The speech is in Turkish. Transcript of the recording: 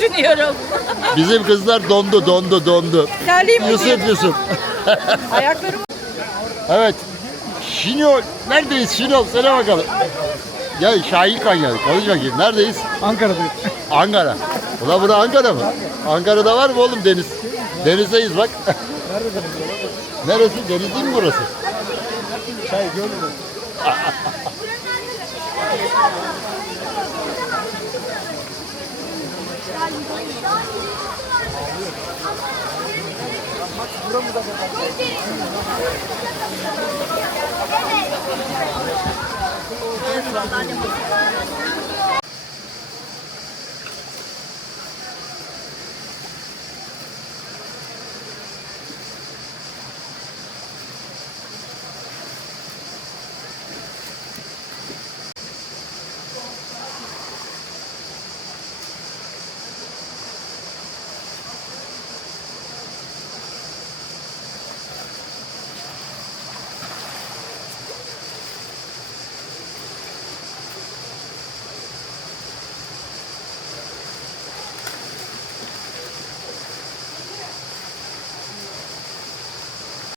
düşünüyorum. Bizim kızlar dondu dondu dondu. Terliyim mi? Yusuf Yusuf. Ayaklarım Evet. Şinol. Neredeyiz Şinol? Söyle bakalım. Ya Şahin Kanya. Konuş bakayım. Neredeyiz? Ankara'dayız. Ankara. Ulan bura Ankara mı? Ankara'da var mı oğlum deniz? Denizdeyiz bak. Neresi? Deniz değil mi burası? Çay görmüyorum. 그럼 다